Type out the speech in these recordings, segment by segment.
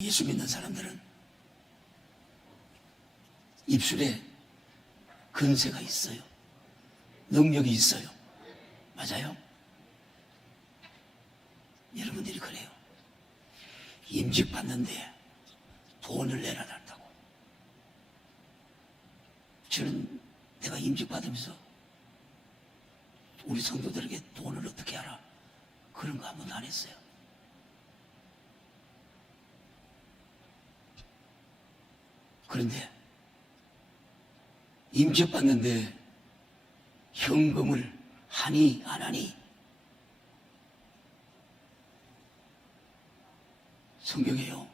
예수 믿는 사람들은 입술에 근세가 있어요. 능력이 있어요. 맞아요? 여러분들이 그래요. 임직 받는데 돈을 내라 달다고. 저는 내가 임직 받으면서 우리 성도들에게 돈을 어떻게 하라 그런 거 한 번도 안 했어요. 그런데 임직 받는데 현금을 하니 안 하니 성경에요.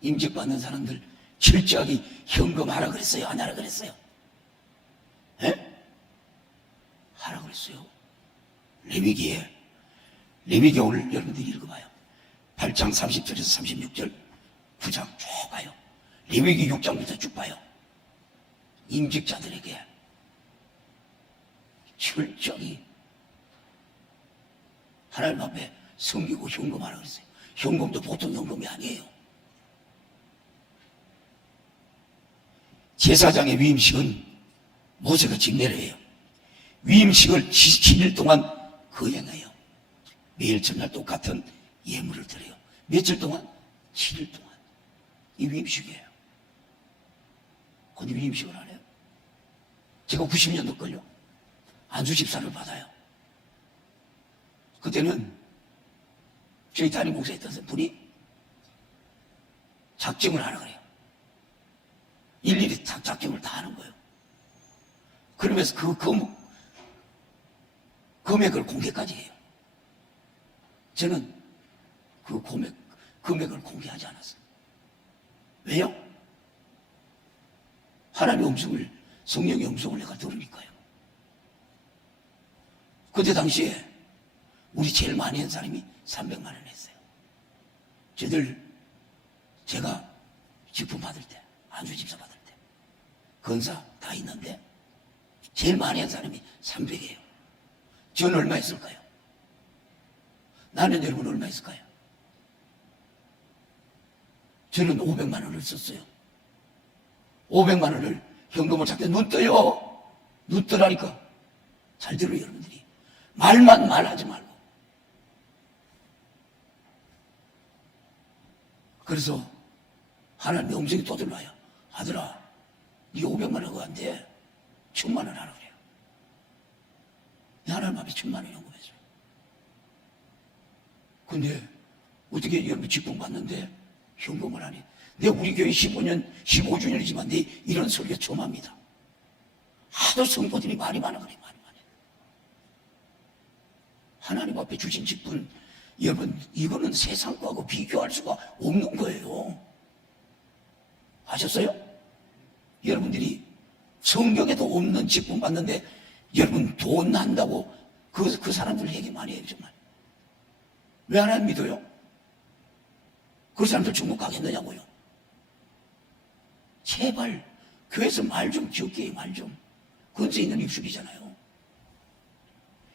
임직 받는 사람들 철저하게 현금 하라 그랬어요? 안 하라 그랬어요? 에? 하라 그랬어요. 레위기에 오늘 여러분들이 읽어봐요. 8장 30절에서 36절 9장 쭉 봐요. 레위기 6장부터 쭉 봐요. 임직자들에게 철저히 하나님 앞에 섬기고 현금하라 그랬어요. 현금도 보통 현금이 아니에요. 제사장의 위임식은 모세가 직례를 해요. 위임식을 7일 동안 거행해요. 매일 전날 똑같은 예물을 드려요. 며칠 동안? 7일 동안. 이 위임식이에요. 근데 위임식을 안 해요. 제가 90년도 걸요. 안수 집사를 받아요. 그때는 저희 담임 목사였던 분이 작정을 하라 그래요. 일일이 작정을 다 하는 거예요. 그러면서 그 금액을 공개까지 해요. 저는 그 금액을 공개하지 않았어요. 왜요? 하나님의 음성을, 성령의 음성을 내가 들으니까요. 그때 당시에 우리 제일 많이 한 사람이 300만 원 했어요. 제가 직분 받을 때, 안수 집사 받을 때, 건사 다 있는데 제일 많이 한 사람이 300이에요. 저는 얼마 했을까요? 나는 여러분 얼마 했을까요? 저는 500만 원을 썼어요. 500만 원을 현금을 찾게 눈 떠요. 눈 뜨라니까. 잘 들어요, 여러분들이. 말만 말하지 말고. 그래서 하나님의 음성이 또 들어와요. 아들아, 네 500만 원가 안 돼. 1000만 원 하라 그래요. 하나님 앞에 1000만 원 연금했어요. 근데 어떻게 여러분 직분 받는데 현금을 하니? 내 우리 교회 15주년이지만 내 이런 소리가 처음 합니다. 하도 성도들이 말이 많아 그래, 말이 많아. 하나님 앞에 주신 직분, 여러분, 이거는 세상 거하고 비교할 수가 없는 거예요. 아셨어요? 여러분들이 성경에도 없는 직분 받는데 여러분 돈 난다고 그 사람들 얘기 많이 해요, 정말. 왜 하나님 믿어요? 그 사람들 중국 가겠느냐고요. 제발 교회에서 말 좀 적게 해, 말 좀. 근세 있는 입술이잖아요.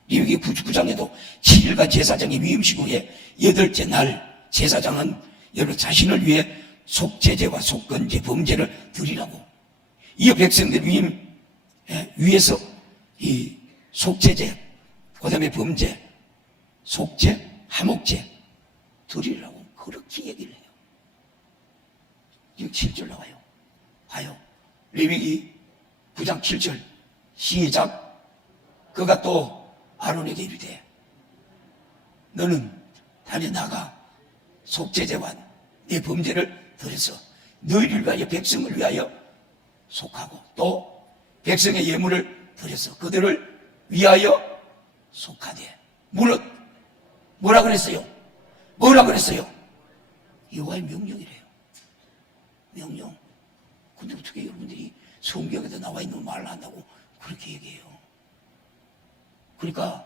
레위기 9장에도 7일간 제사장의 위임식 후에 8째 날 제사장은 여러분 자신을 위해 속죄제와 속건제, 범죄를 드리라고. 이 백성들 위에서 이 속죄제, 그 다음에 범죄, 속죄, 하목제 드리라고 그렇게 얘기를 해요. 여기 7절 나와요. 봐요. 레위기 9장 7절 시작. 그가 또 아론에게 이르되 너는 다녀나가 속죄제와 내 범죄를 드려서 너희를 위하여 백성을 위하여 속하고 또 백성의 예물을 드려서 그들을 위하여 속하되 뭐라 그랬어요? 뭐라 그랬어요? 여호와의 명령이래요. 명령. 근데 어떻게 여러분들이 성경에도 나와 있는 말을 한다고 그렇게 얘기해요? 그러니까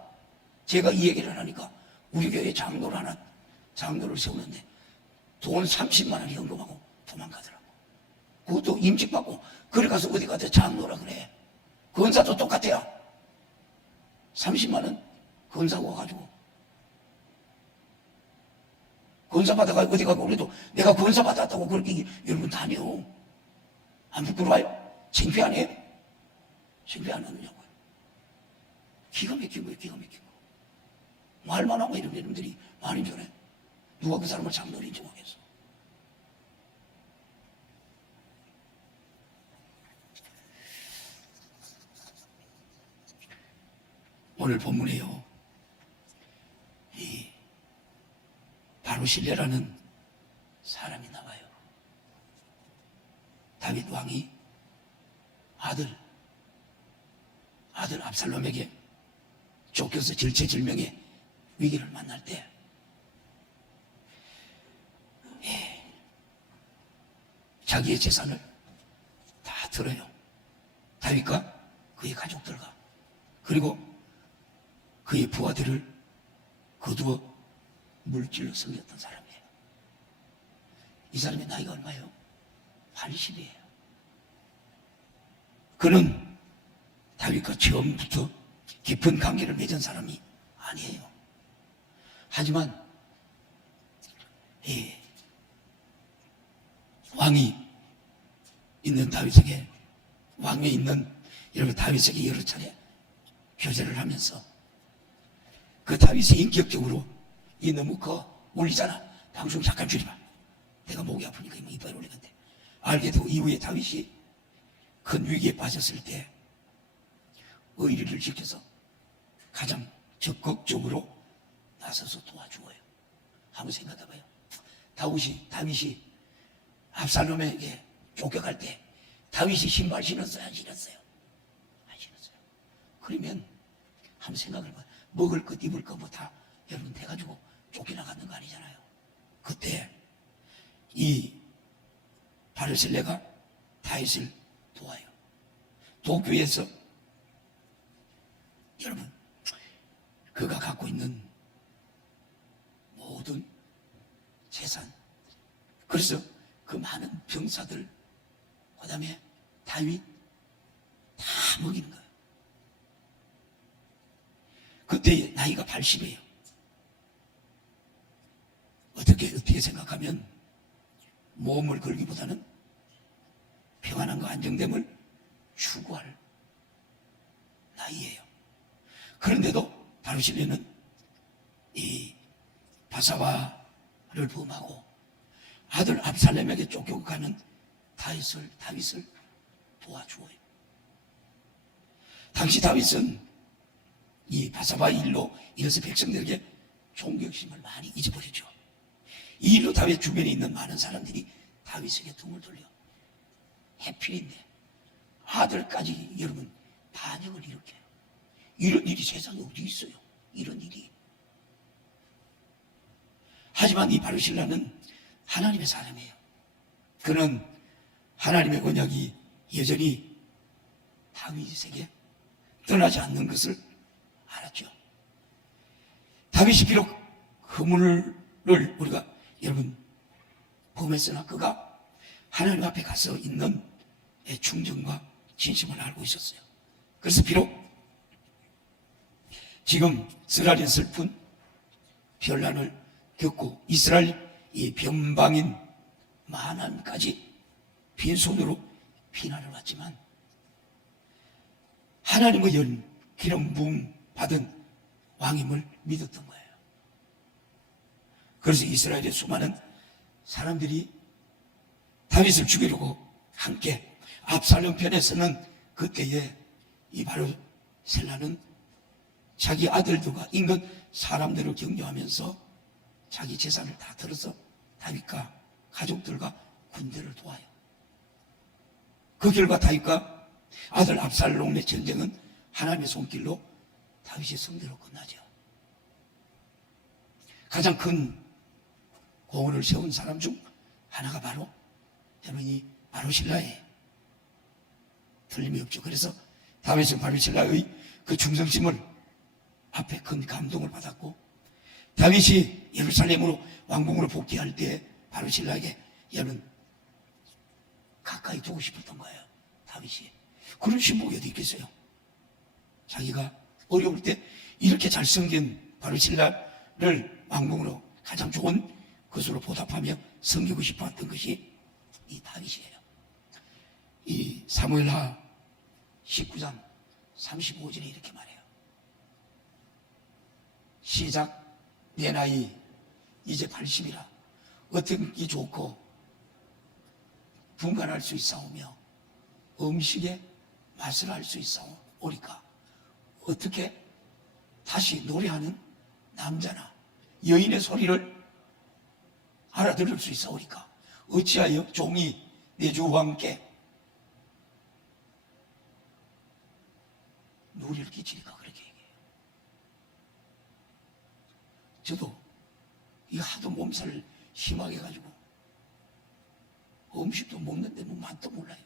제가 이 얘기를 하니까 우리 교회 장로를 세우는데 돈 30만 원 현금하고 도망가더라고. 그것도 임직받고 그래 가서 어디 가서 장로라 그래. 건사도 똑같아요. 30만 원 건사고 와가지고 권사받아가 어디 가고 그래도 내가 권사받았다고 그렇게 여러분 다녀. 안 부끄러워요? 창피 안 해요? 창피 안 하느냐고요. 기가 막힌 거예요. 기가 막힌 거. 말만 하고 이런 여러분들이 많이 전에 누가 그 사람을 장로인지 모르겠어. 오늘 본문에요, 이 바루실레라는 사람이 나와요. 다윗 왕이 아들 압살롬에게 쫓겨서 절체절명의 위기를 만날 때, 자기의 재산을 다 들어요. 다윗과 그의 가족들과, 그리고 그의 부하들을 거두어 물질로 섬겼던 사람이에요. 이 사람의 나이가 얼마예요? 80이에요. 그는 다윗과 처음부터 깊은 관계를 맺은 사람이 아니에요. 하지만 왕이 있는 다윗에게, 왕에 있는 여러분 다윗에게 여러 차례 교제를 하면서 그 다윗이 인격적으로 이 너무 울리잖아. 방송 잠깐 줄여봐. 내가 목이 아프니까 이빨이 올리는데. 알게 되고 이후에 다윗이 큰 위기에 빠졌을 때 의리를 지켜서 가장 적극적으로 나서서 도와주어요. 한번 생각해봐요. 다윗이 압살롬에게 쫓겨갈 때 다윗이 신발 신었어요? 안 신었어요? 안 신었어요. 그러면 한번 생각해봐요. 먹을 것, 입을 것 뭐 다 여러분 돼가지고 쫓겨나가는 거 아니잖아요. 그때 이 바르실레가 다윗을 도와요. 돕기 위해서 여러분 그가 갖고 있는 모든 재산, 그래서 그 많은 병사들, 그 다음에 다윗 다 먹이는 거예요. 그때 나이가 80이에요. 어떻게 생각하면 모험을 걸기보다는 평안함과 안정됨을 추구할 나이예요. 그런데도 바루실레는 이 바사바를 범하고 아들 압살롬에게 쫓겨가는 다윗을 도와주어요. 당시 다윗은 이 바사바의 일로 이어서 백성들에게 존경심을 많이 잊어버렸죠. 이 일로 다윗 주변에 있는 많은 사람들이 다윗에게 등을 돌려. 해필인데 아들까지 여러분 반역을 일으켜요. 이런 일이 세상에 어디 있어요? 이런 일이. 하지만 이 바르실라는 하나님의 사람이에요. 그는 하나님의 언약이 여전히 다윗에게 떠나지 않는 것을 알았죠. 다윗이 비록 허물을 우리가 여러분 범했으나 그가 하나님 앞에 가서 있는 충정과 진심을 알고 있었어요. 그래서 비록 지금 쓰라린 슬픈 변란을 겪고 이스라엘 이 변방인 만한까지 빈손으로 피난을 왔지만 하나님의 기름 부음 받은 왕임을 믿었던 거예요. 그래서 이스라엘의 수많은 사람들이 다윗을 죽이려고 함께 압살롬 편에서는 그때에 이 바로 셀라는 자기 아들들과 인근 사람들을 격려하면서 자기 재산을 다 털어서 다윗과 가족들과 군대를 도와요. 그 결과 다윗과 아들 압살롬의 전쟁은 하나님의 손길로 다윗의 성대로 끝나죠. 가장 큰 공헌을 세운 사람 중 하나가 바로 여러분이 바루실라예요. 틀림이 없죠. 그래서 다윗은 바루실라의 그 충성심을 앞에 큰 감동을 받았고, 다윗이 예루살렘으로 왕궁으로 복귀할 때 바루실라에게 여러분 가까이 두고 싶었던 거예요. 다윗이. 그런 신복이 어디 있겠어요? 자기가 어려울 때 이렇게 잘생긴 바루실라를 왕궁으로 가장 좋은 그것으로 보답하며 섬기고 싶었던 것이 이 다윗이에요. 이 사무엘하 19장 35절에 이렇게 말해요. 시작. 내 나이 이제 80이라 어떤 게 좋고 분간할 수 있사오며 음식의 맛을 알 수 있사오리까 어떻게 다시 노래하는 남자나 여인의 소리를 알아들을 수 있사오리까 어찌하여 종이 내 주와 함께 누리를 끼치니까 그렇게 얘기해요. 저도 이 하도 몸살을 심하게 해가지고 음식도 먹는데 뭐 맛도 몰라요.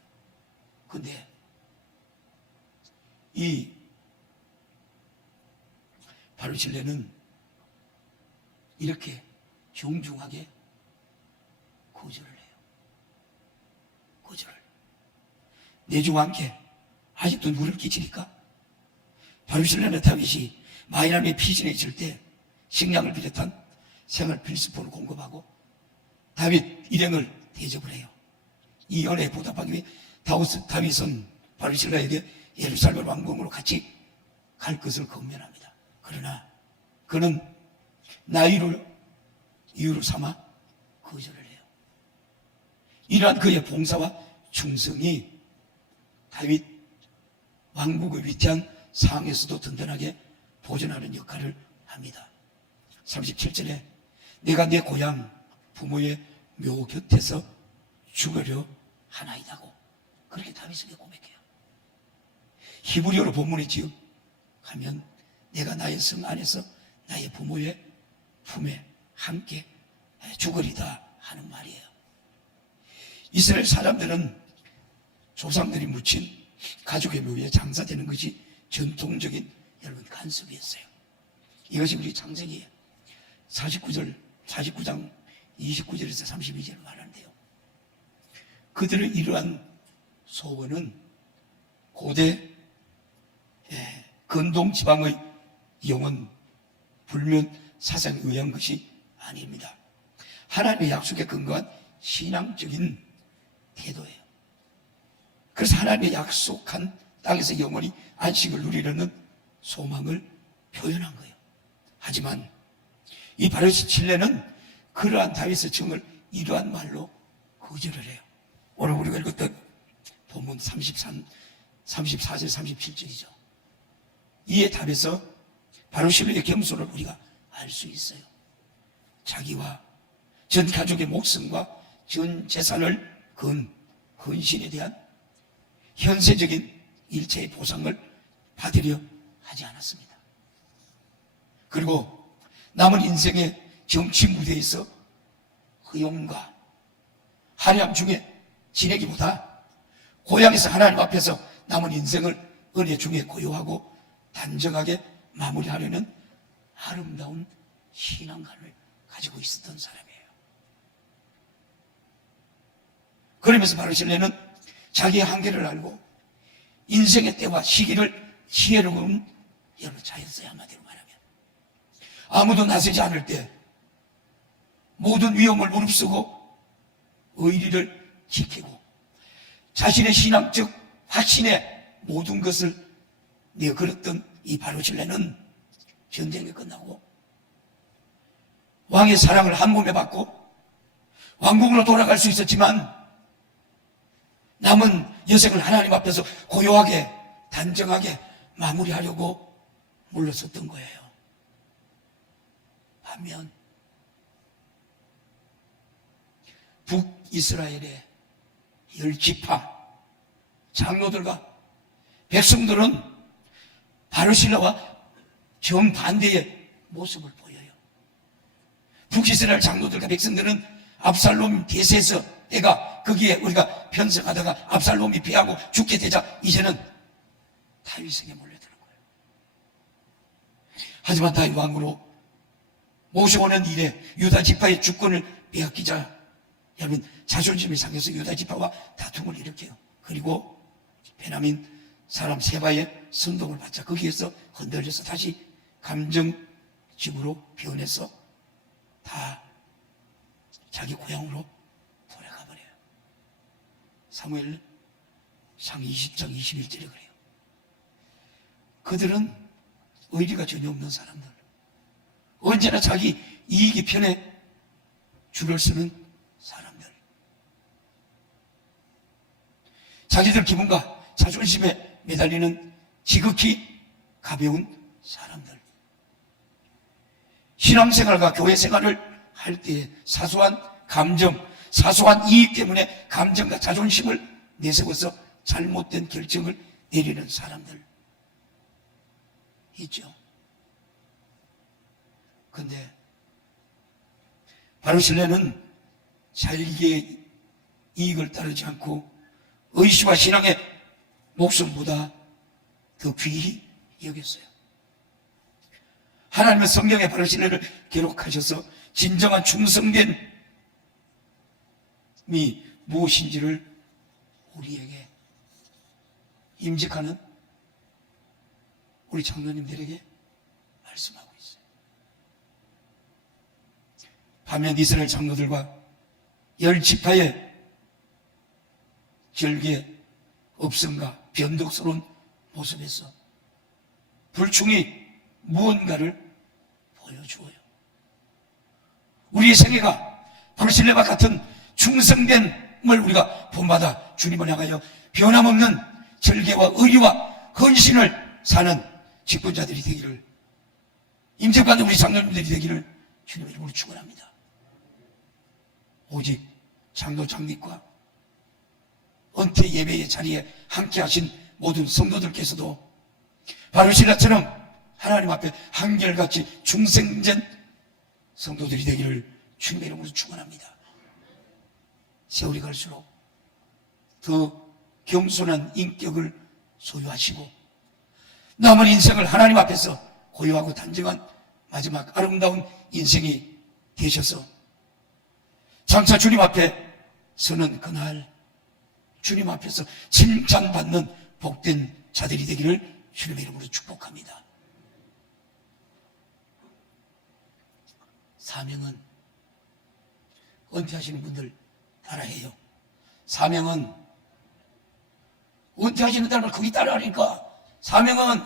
근데 이 바르실레는 이렇게 정중하게 거절을 해요. 거절을. 내 주와 함께 아직도 누를 끼치니까 바르실레는 다윗이 마이남의 피신에 있을 때 식량을 비롯한 생활 필수품을 공급하고 다윗 일행을 대접을 해요. 이 연애에 보답하기 위해 다윗은 바르실레에게 예루살렘 왕궁으로 같이 갈 것을 권면합니다. 그러나 그는 나이를 이유로 삼아 거절을 해요. 이러한 그의 봉사와 충성이 다윗 왕국의 위태한 상황에서도 든든하게 보존하는 역할을 합니다. 37절에 내가 내 고향 부모의 묘 곁에서 죽으려 하나이다고 그렇게 다윗에게 고백해요. 히브리어로 본문에 지역하면 내가 나의 성 안에서 나의 부모의 품에 함께 죽으리다 하는 말이에요. 이스라엘 사람들은 조상들이 묻힌 가족의 묘에 장사되는 것이 전통적인 여러분 관습이었어요. 이것이 우리 창세기 49장 29절에서 32절을 말하는데요. 그들의 이러한 소원은 고대 근동 지방의 영원 불면 사상에 의한 것이 아닙니다. 하나님의 약속에 근거한 신앙적인 태도예요. 그래서 하나님의 약속한 땅에서 영원히 안식을 누리려는 소망을 표현한 거예요. 하지만 이 바르실레는 그러한 다윗의 청을 이러한 말로 거절을 해요. 오늘 우리가 읽었던 본문 34절 37절이죠. 이에 답해서 바르실레의 겸손을 우리가 알 수 있어요. 자기와 전 가족의 목숨과 전 재산을 건 헌신에 대한 현세적인 일체의 보상을 받으려 하지 않았습니다. 그리고 남은 인생의 정치 무대에서 허용과 화려함 중에 지내기보다 고향에서 하나님 앞에서 남은 인생을 은혜 중에 고요하고 단정하게 마무리하려는 아름다운 신앙관을 가지고 있었던 사람이에요. 그러면서 바르실레는 자기의 한계를 알고 인생의 때와 시기를 지혜로운 여러분 자였어요. 한마디로 말하면 아무도 나서지 않을 때 모든 위험을 무릅쓰고 의리를 지키고 자신의 신앙적 확신에 모든 것을 내걸었던 이 바르실레는 전쟁이 끝나고 왕의 사랑을 한 몸에 받고 왕궁으로 돌아갈 수 있었지만 남은 여생을 하나님 앞에서 고요하게 단정하게 마무리하려고 물러섰던 거예요. 반면 북이스라엘의 10지파 장로들과 백성들은 바르실레와 정반대의 모습을 보여요. 북이스라엘 장로들과 백성들은 압살롬 대세에서 내가 거기에 우리가 편성하다가 압살롬이 패하고 죽게 되자 이제는 다윗에게 몰려드는 거예요. 하지만 다윗 왕으로 모셔오는 일에 유다 지파의 주권을 빼앗기자 여러분 자존심이 상해서 유다 지파와 다툼을 일으켜요. 그리고 베냐민 사람 세바의 선동을 받자 거기에서 흔들려서 다시 감정집으로 변해서 다 자기 고향으로 돌아가 버려요. 사무엘상 20장 21절에 그래요. 그들은 의리가 전혀 없는 사람들, 언제나 자기 이익이 편해 줄을 서는 사람들, 자기들 기분과 자존심에 매달리는 지극히 가벼운 사람들, 신앙생활과 교회생활을 할 때에 사소한 감정, 사소한 이익 때문에 감정과 자존심을 내세워서 잘못된 결정을 내리는 사람들 있죠. 근데 바르실레는 자기의 이익을 따르지 않고 의시와 신앙의 목숨보다 더 귀히 여겼어요. 하나님은 성경에 바르실레를 기록하셔서 진정한 충성됨이 무엇인지를 우리에게 임직하는 우리 장로님들에게 말씀하고 있어요. 반면 이스라엘 장로들과 열 지파의 절개 업성과 변덕스러운 모습에서 불충이 무언가를 보여주어요. 우리의 생애가 바르실레와 같은 충성됨을 우리가 본받아 주님을 향하여 변함없는 절개와 의리와 헌신을 사는 직분자들이 되기를, 임재받는 우리 장로님들이 되기를 주님의 이름으로 축원합니다. 오직 장로 장립과 은퇴 예배의 자리에 함께 하신 모든 성도들께서도 바르실레처럼 하나님 앞에 한결같이 충성된 성도들이 되기를 주님의 이름으로 축원합니다. 세월이 갈수록 더 겸손한 인격을 소유하시고 남은 인생을 하나님 앞에서 고요하고 단정한 마지막 아름다운 인생이 되셔서 장차 주님 앞에 서는 그날 주님 앞에서 칭찬받는 복된 자들이 되기를 주님의 이름으로 축복합니다. 사명은 은퇴하시는 분들 따라해요. 사명은 은퇴하시는 사람을 거기 따라하니까 사명은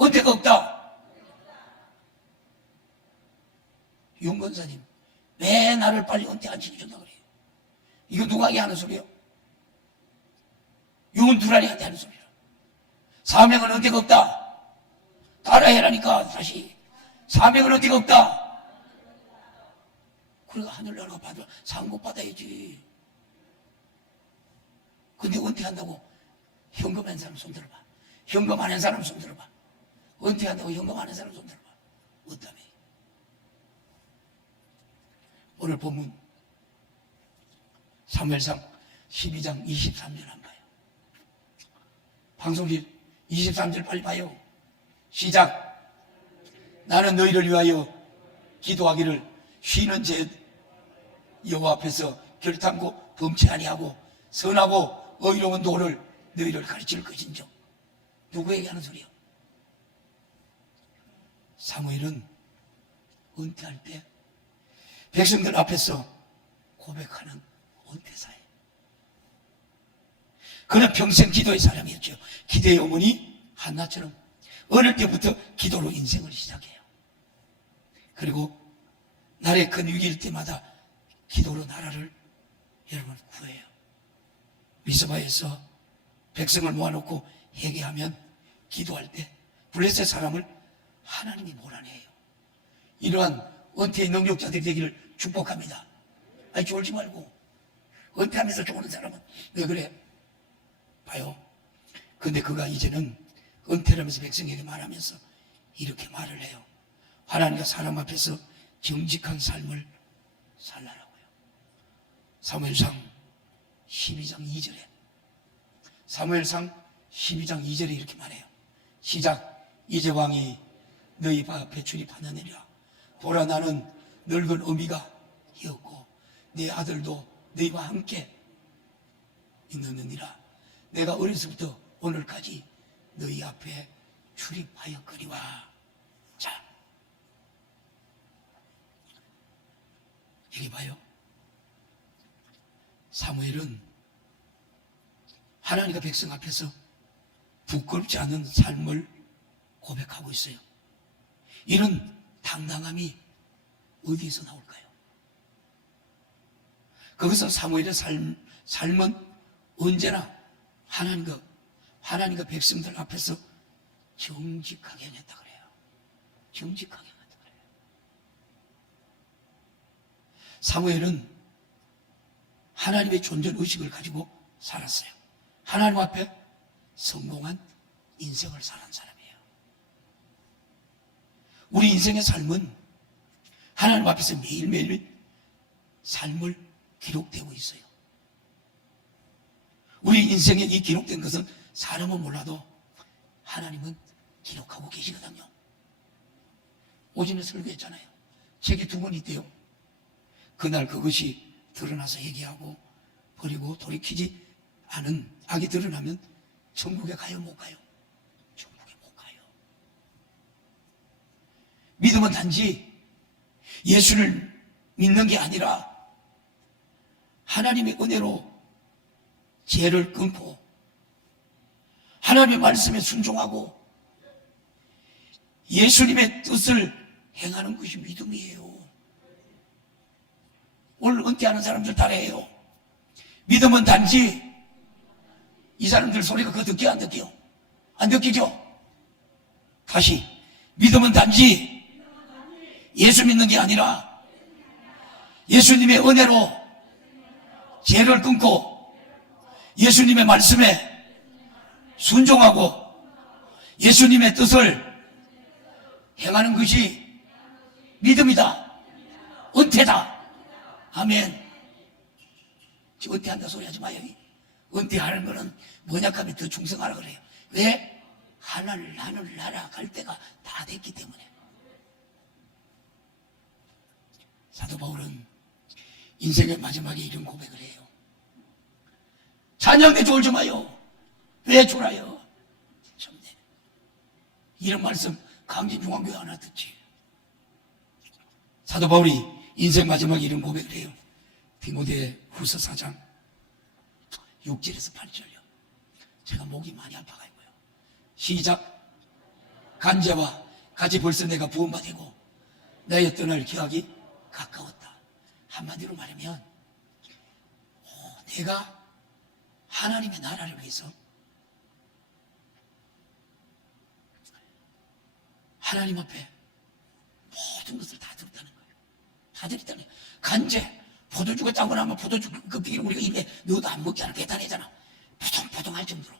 은퇴가 없다. 윤건사님 왜 나를 빨리 은퇴 안 시켜준다 그래요? 이거 누구에게 하는 소리요? 윤두라리한테 하는 소리요. 사명은 은퇴가 없다. 따라해라니까. 다시 사명은 은퇴가 없다. 그러니까 하늘나라가 받아 상급 받아야지. 근데 은퇴한다고 현금 한 사람 손 들어봐. 현금 안 한 사람 손 들어봐. 은퇴한다고 현금 안 한 사람 손 들어봐. 어떠면 오늘 본문 사무엘상 12장 23절 한번 봐요. 방송실 23절 빨리 봐요. 시작. 나는 너희를 위하여 기도하기를 쉬는 제 여호와 앞에서 결탄코 범치 아니하고 선하고 의로운 도를 너희를 가르칠 것인즉. 누구에게 하는 소리요? 사무엘은 은퇴할 때 백성들 앞에서 고백하는 은퇴사예요. 그는 평생 기도의 사람이었죠. 기도의 어머니 한나처럼 어릴 때부터 기도로 인생을 시작해요. 그리고 나라의 큰 위기일 때마다 기도로 나라를 여러분 구해요. 미스바에서 백성을 모아놓고 회개하면 기도할 때 블레셋 사람을 하나님이 몰아내요. 이러한 은퇴의 능력자들이 되기를 축복합니다. 아니 졸지 말고 은퇴하면서 죽는 사람은 왜 그래? 봐요. 근데 그가 이제는 은퇴를 하면서 백성에게 말하면서 이렇게 말을 해요. 하나님과 사람 앞에서 정직한 삶을 살라라고요. 사무엘상 12장 2절에 사무엘상 12장 2절에 이렇게 말해요. 시작. 이제 왕이 너희 앞에 출입하느니라. 보라 나는 늙은 어미가 되었고 내 아들도 너희와 함께 있느니라. 내가 어려서부터 오늘까지 너희 앞에 출입하였거니와. 자, 여기 봐요. 사무엘은 하나님과 백성 앞에서 부끄럽지 않은 삶을 고백하고 있어요. 이런 당당함이 어디에서 나올까요? 거기서 사무엘의 삶은 언제나 하나님과 백성들 앞에서 정직하게 행했다 그래요. 정직하게 행했다 그래요. 사무엘은 하나님의 존재의식을 가지고 살았어요. 하나님 앞에 성공한 인생을 사는 사람이에요. 우리 인생의 삶은 하나님 앞에서 매일매일 삶을 기록되고 있어요. 우리 인생에 이 기록된 것은 사람은 몰라도 하나님은 기록하고 계시거든요. 오전에 설교했잖아요. 책이 2권 있대요. 그날 그것이 드러나서 얘기하고 버리고 돌이키지 않은 악이 드러나면 천국에 가요, 못 가요? 천국에 못 가요. 믿음은 단지 예수를 믿는 게 아니라 하나님의 은혜로 죄를 끊고 하나님의 말씀에 순종하고 예수님의 뜻을 행하는 것이 믿음이에요. 오늘 은퇴하는 사람들 따라해요. 믿음은 단지 이 사람들 소리가 그거 듣게요, 안 듣게요? 안 듣기죠? 다시 믿음은 단지 예수 믿는 게 아니라 예수님의 은혜로 죄를 끊고 예수님의 말씀에 순종하고 예수님의 뜻을 행하는 것이 믿음이다. 은퇴다. 아멘. 은퇴한다 소리 하지 마요. 은퇴하는 거는 번역하면 더 충성하라 그래요. 왜? 하늘 날아갈 때가 다 됐기 때문에. 사도 바울은 인생의 마지막에 이런 고백을 해요. 찬양대 졸지 마요. 왜 졸아요? 참네. 이런 말씀 강진중앙교회 하나 듣지. 사도 바울이 인생 마지막에 이런 고백을 해요. 디모데 후서 4장 6절에서 8절요. 제가 목이 많이 아파가지고요. 시작. 간제와 같이 벌써 내가 부원받고 나의 떠날 기약이 가까웠다. 한마디로 말하면 내가 하나님의 나라를 위해서 하나님 앞에 모든 것을 다 드렸다는 거예요. 다 드렸다는 거예요. 간제, 포도주가 짜고 나면 포도주 껍데기를 우리가 입에 넣어도 안 먹잖아. 배탈내잖아. 포동포동할 정도로.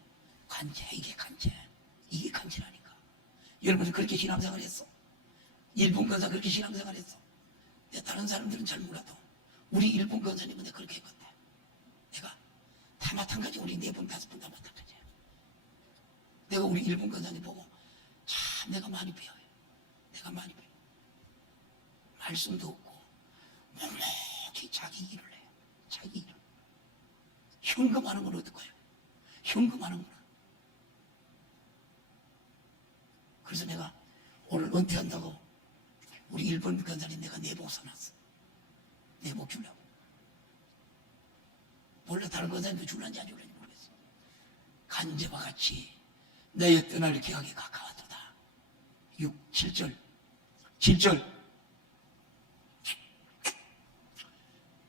간제, 이게 간제. 이게 간제라니까. 여러분들 그렇게 신앙생활 했어? 일본 권사 그렇게 신앙생활 했어? 다른 사람들은 잘 몰라도 우리 일본 권사님은 내가 그렇게 했거든. 내가 다 마찬가지. 우리 4번, 5번 다 마찬가지야. 내가 우리 일본 권사님 보고 참 내가 많이 배워요. 내가 많이 배워요. 말씀도 없고 묵묵히 자기 일을 해요. 자기 일을. 현금하는 건 어떨까요? 현금하는 건. 그래서 내가 오늘 은퇴한다고 우리 일본 권사님 내가 내복 사놨어. 내복 주려고. 원래 다른 권사님도 줄란지 안 줄란지 모르겠어. 간제와 같이 너의 떠날 기약이 가까웠도다. 6, 7절. 7절.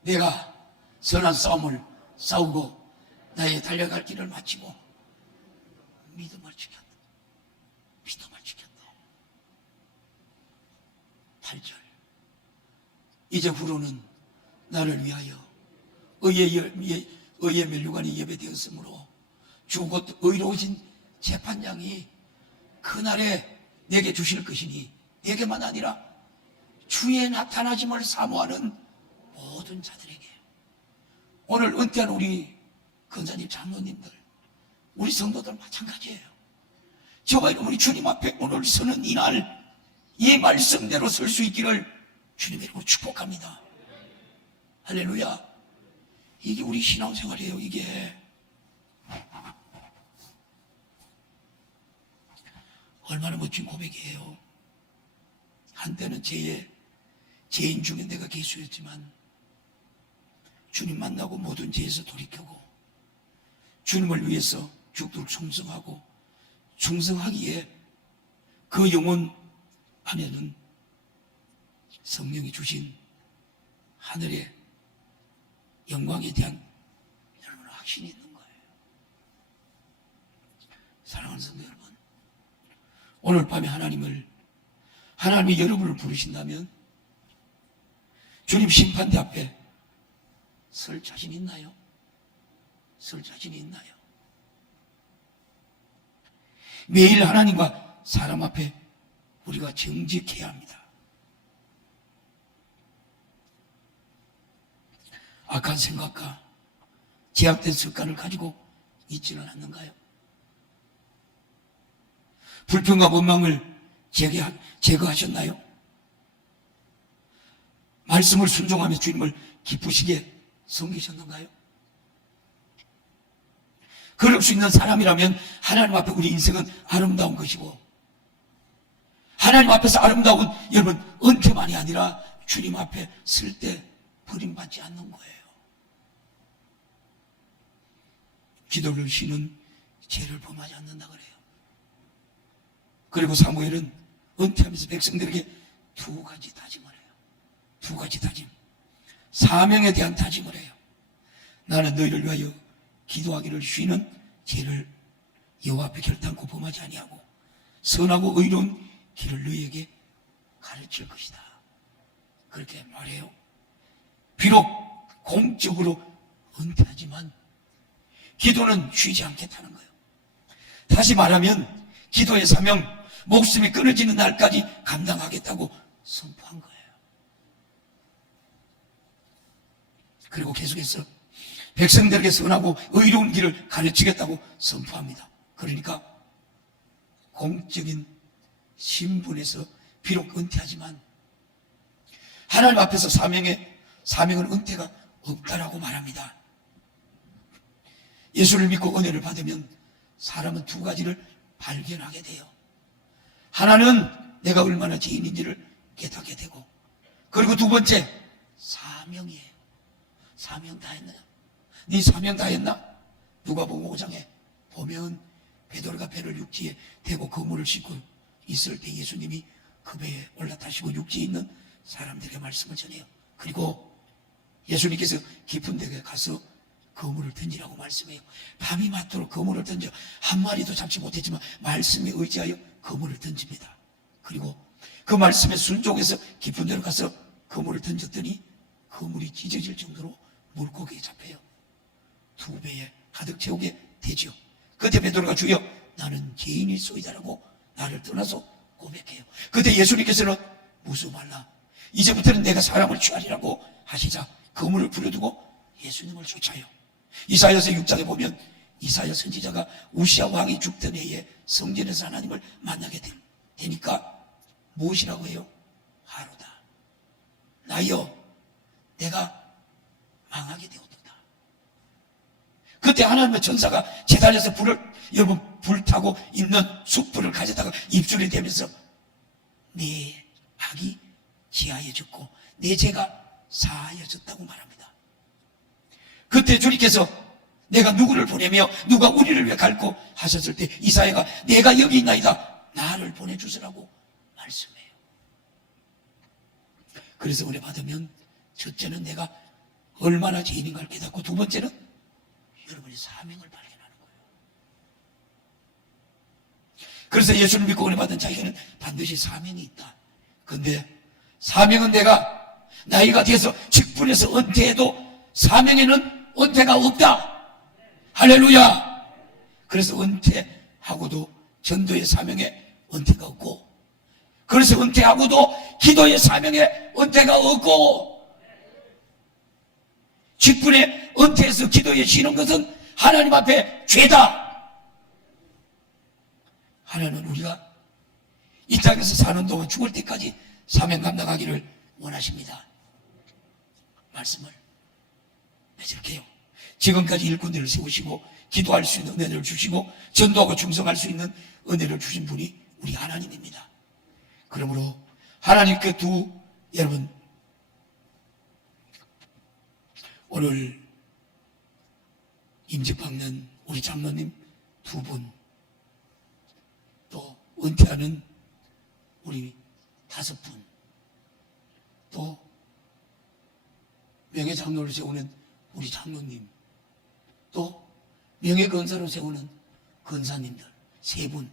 내가 선한 싸움을 싸우고 나의 달려갈 길을 마치고 믿음을 지켰다. 믿음을 지켰다. 8절. 이제 후로는 나를 위하여 의의 면류관이 예배되었으므로 주 곧 의로우신 재판장이 그날에 내게 주실 것이니 내게만 아니라 주의 나타나심을 사모하는 모든 자들에게. 오늘 은퇴한 우리 권사님 장로님들, 우리 성도들 마찬가지예요. 저와 우리 주님 앞에 오늘 서는 이날 이 말씀대로 설 수 있기를 주님의 이름으로 축복합니다. 할렐루야. 이게 우리 신앙생활이에요. 이게 얼마나 멋진 고백이에요. 한때는 죄인 중에 내가 개수였지만 주님 만나고 모든 죄에서 돌이키고 주님을 위해서 죽도록 충성하고 충성하기에 그 영혼 안에는 성령이 주신 하늘의 영광에 대한 여러분 확신이 있는 거예요. 사랑하는 성도 여러분, 오늘 밤에 하나님이 여러분을 부르신다면 주님 심판대 앞에 설 자신 있나요? 설 자신이 있나요? 매일 하나님과 사람 앞에 우리가 정직해야 합니다. 악한 생각과 제약된 습관을 가지고 있지는 않는가요? 불평과 원망을 제거하셨나요? 말씀을 순종하며 주님을 기쁘시게 섬기셨는가요? 그럴 수 있는 사람이라면 하나님 앞에 우리 인생은 아름다운 것이고, 하나님 앞에서 아름다운 여러분 은퇴만이 아니라 주님 앞에 설 때 버림받지 않는 거예요. 기도를 쉬는 죄를 범하지 않는다 그래요. 그리고 사무엘은 은퇴하면서 백성들에게 두 가지 다짐을 해요. 두 가지 다짐. 사명에 대한 다짐을 해요. 나는 너희를 위하여 기도하기를 쉬는 죄를 여호와 앞에 결단코 범하지 아니하고 선하고 의로운 길을 너희에게 가르칠 것이다. 그렇게 말해요. 비록 공적으로 은퇴하지만 기도는 쉬지 않겠다는 거예요. 다시 말하면 기도의 사명, 목숨이 끊어지는 날까지 감당하겠다고 선포한 거예요. 그리고 계속해서 백성들에게 선하고 의로운 길을 가르치겠다고 선포합니다. 그러니까 공적인 신분에서 비록 은퇴하지만 하나님 앞에서 사명은 은퇴가 없다라고 말합니다. 예수를 믿고 은혜를 받으면 사람은 두 가지를 발견하게 돼요. 하나는 내가 얼마나 죄인인지를 깨닫게 되고, 그리고 두 번째 사명이에요. 사명 다 했나요? 네 사명 다 했나? 누가복음 5장에 보면 베드로가 배를 육지에 대고 그물을 싣고 있을 때 예수님이 그 배에 올라타시고 육지에 있는 사람들에게 말씀을 전해요. 그리고 예수님께서 깊은 데에 가서 그물을 던지라고 말씀해요. 밤이 맞도록 그물을 던져 한 마리도 잡지 못했지만 말씀에 의지하여 그물을 던집니다. 그리고 그 말씀에 순종해서 깊은 데로 가서 그물을 던졌더니 그물이 찢어질 정도로 물고기에 잡혀요. 두 배에 가득 채우게 되죠. 그때 베드로가 주여 나는 죄인일소이다라고 나를 떠나서 고백해요. 그때 예수님께서는 무슨 말라 이제부터는 내가 사람을 취하리라고 하시자 그물을 부려두고 예수님을 쫓아요. 이사야서 6장에 보면 이사야 선지자가 우시아 왕이 죽던 해에 성전에서 하나님을 만나게 되니까 무엇이라고 해요? 하루다 나여 내가 망하게 되었도다. 그때 하나님의 전사가 제단에서 불타고 있는 숯불을 가져다가 입술에 대면서 내 악이 지하여졌고 내 죄가 사하여졌다고 말합니다. 그때 주님께서 내가 누구를 보내며 누가 우리를 위해 갈고 하셨을 때 이사야가 내가 여기 있나이다 나를 보내주시라고 말씀해요. 그래서 은혜 받으면 첫째는 내가 얼마나 죄인인가를 깨닫고 두 번째는 여러분의 사명을 발견하는 거예요. 그래서 예수를 믿고 은혜 받은 자에게는 반드시 사명이 있다. 그런데 사명은 내가 나이가 돼서 직분에서 은퇴해도 사명에는 은퇴가 없다. 할렐루야. 그래서 은퇴하고도 전도의 사명에 은퇴가 없고, 그래서 은퇴하고도 기도의 사명에 은퇴가 없고, 직분에 은퇴해서 기도에 쉬는 것은 하나님 앞에 죄다. 하나님은 우리가 이 땅에서 사는 동안 죽을 때까지 사명 감당하기를 원하십니다. 말씀을 맺을게요. 지금까지 일꾼들을 세우시고 기도할 수 있는 은혜를 주시고 전도하고 충성할 수 있는 은혜를 주신 분이 우리 하나님입니다. 그러므로 하나님께 여러분 오늘 임직받는 우리 장로님 2분, 또 은퇴하는 우리 5분, 또 명예장로를 세우는 우리 장로님, 또 명예건사로 세우는 건사님들 3분,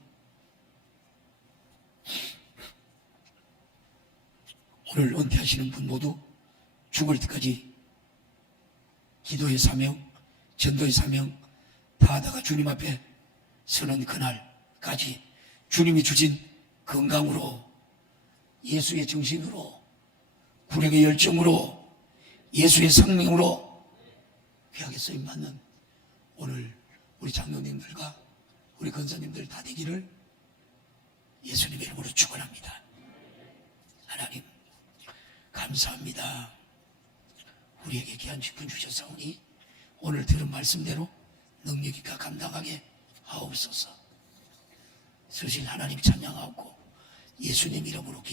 오늘 은퇴하시는 분 모두 죽을 때까지 기도의 사명, 전도의 사명 다하다가 주님 앞에 서는 그날까지 주님이 주신 건강으로, 예수의 정신으로, 구력의 열정으로, 예수의 생명으로 귀하게 쓰임받는 오늘 우리 장로님들과 우리 권사님들 다 되기를 예수님의 이름으로 축원합니다. 하나님 감사합니다. 우리에게 귀한 직분 주셨사오니 오늘 들은 말씀대로 능력 있게 감당하게 하옵소서. 서실 하나님 찬양하고 예수님 이름으로 기도